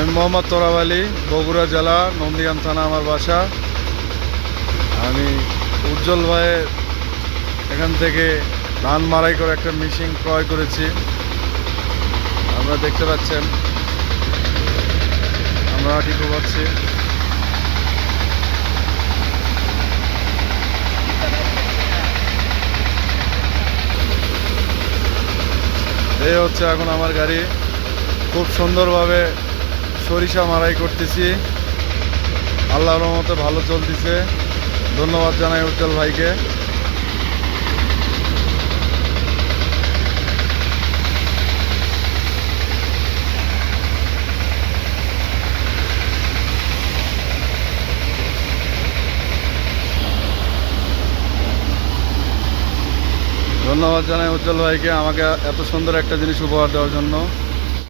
আমি মোহাম্মদ তোরাব আলী, বগুড়া জেলা, নন্দীগ্রাম থানা আমার বাসা। আমি উজ্জ্বল ভাইয়ের এখান থেকে ধান মাড়াই করে একটা মেশিন ক্রয় করেছি। আপনারা দেখতে পাচ্ছেন, আমরা টিপে পাচ্ছি। এই হচ্ছে এখন আমার গাড়ি, খুব সুন্দরভাবে সরিষা মাড়াই করতেছি। আল্লাহর রহমতে ভালো চলতেছে। ধন্যবাদ জানাই উজ্জ্বল ভাইকে। ধন্যবাদ জানাই উজ্জ্বল ভাইকে আমাকে এত সুন্দর একটা জিনিস উপহার দেওয়ার জন্য।